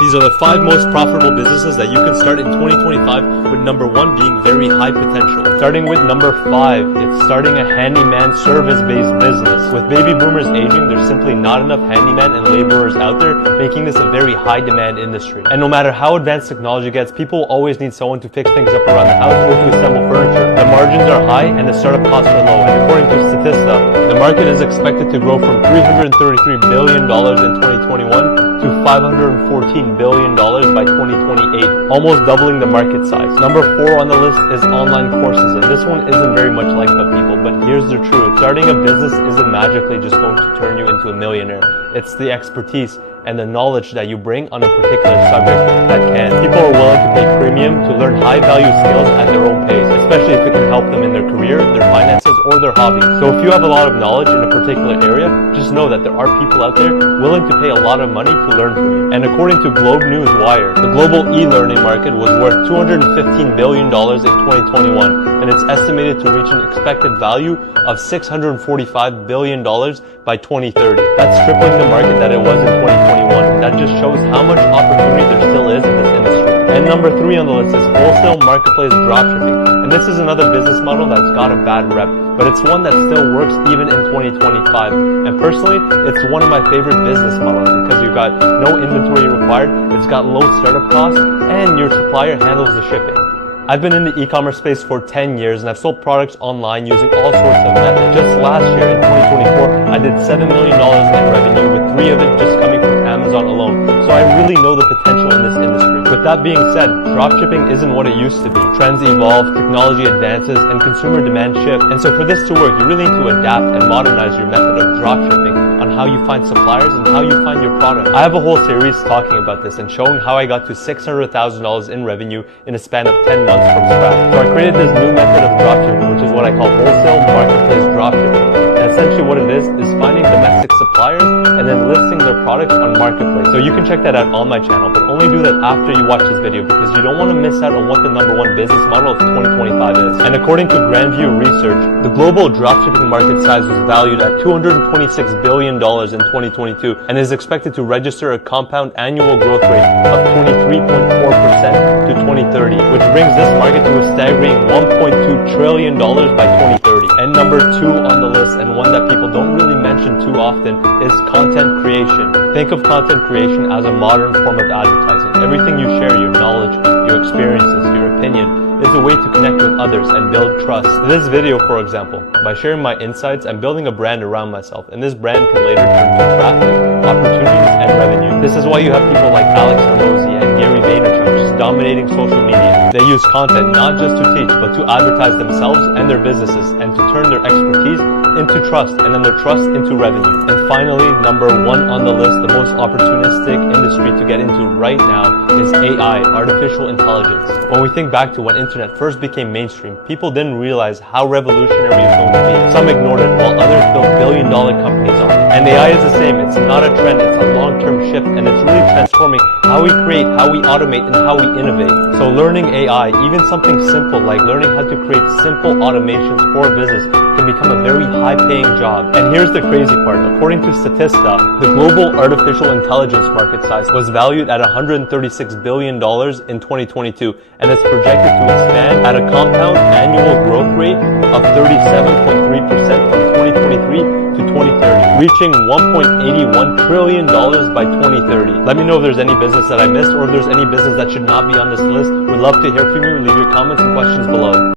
These are the 5 most profitable businesses that you can start in 2025, with number 1 being very high potential. Starting with number 5, it's starting a handyman service-based business. With baby boomers aging, there's simply not enough handyman and laborers out there, making this a very high demand industry. And no matter how advanced technology gets, people always need someone to fix things up around the house or to assemble furniture. The margins are high and the startup costs are low, and according to Statista, the market is expected to grow from $333 billion in 2021 to $514 billion by 2028, almost doubling the market size. Number 4 on the list is online courses, and this one isn't very much liked by people, but here's the truth. Starting a business isn't magically just going to turn you into a millionaire. It's the expertise and the knowledge that you bring on a particular subject that can. People are willing to pay premium to learn high-value skills at their own pace, especially if it can help them in their career, their finances, or their hobbies. So if you have a lot of knowledge in a particular area, just know that there are people out there willing to pay a lot of money to learn from you. And according to Globe News Wire, the global e-learning market was worth $215 billion in 2021, and it's estimated to reach an expected value of $645 billion by 2030. That's tripling the market that it was in 2021. That just shows how much opportunity there still is in this industry. And number 3 on the list is wholesale marketplace dropshipping. And this is another business model that's got a bad rep, but it's one that still works even in 2025. And personally, it's one of my favorite business models because you've got no inventory required, it's got low startup costs, and your supplier handles the shipping. I've been in the e-commerce space for 10 years and I've sold products online using all sorts of methods. Just last year in 2024, I did $7 million in revenue, with 3 of it just coming from Amazon alone. So I really know the potential in this industry. With that being said, dropshipping isn't what it used to be. Trends evolve, technology advances, and consumer demand shift. And so for this to work, you really need to adapt and modernize your method of dropshipping on how you find suppliers and how you find your product. I have a whole series talking about this and showing how I got to $600,000 in revenue in a span of 10 months from scratch. So I created this new method of dropshipping, which is what I call wholesale marketplace dropshipping. And essentially what it is finding domestic suppliers and then listing their products on marketplace. So you can check that out on my channel, but only do that after you watch this video, because you don't want to miss out on what the number 1 business model of 2025 is. And according to Grandview Research, the global dropshipping market size was valued at $226 billion in 2022 and is expected to register a compound annual growth rate of 23.4% to 2030, which brings this market to a staggering $1.2 trillion by 2030. And number 2 on the list, and one that people don't really mention too often, is content creation. Think of content creation as a modern form of advertising. Everything you share, your knowledge, your experiences, your opinion, is a way to connect with others and build trust. This video, for example, by sharing my insights, I'm building a brand around myself, and this brand can later turn to traffic, opportunities, and revenue. This is why you have people like Alex Hormozi and Gary Vaynerchuk just dominating social media. They use content not just to teach, but to advertise themselves and their businesses, and to turn their expertise into trust, and then their trust into revenue. And finally, number 1 on the list, the most opportunistic industry to get into right now is AI, artificial intelligence. When we think back to when internet first became mainstream, people didn't realize how revolutionary it was going to be. Some ignored it, while others built billion-dollar companies on it. And AI is the same. It's not a trend, it's a long-term shift, and it's really transforming how we create, how we automate, and how we innovate. So learning AI, even something simple like learning how to create simple automations for a business, can become a very high-paying job. And here's the crazy part. According to Statista, the global artificial intelligence market size was valued at $136 billion in 2022, and it's projected to expand at a compound annual growth rate of 37.3% from 2023 to 2030, reaching $1.81 trillion by 2030. Let me know if there's any business that I missed, or if there's any business that should not be on this list. We'd love to hear from you. Leave your comments and questions below.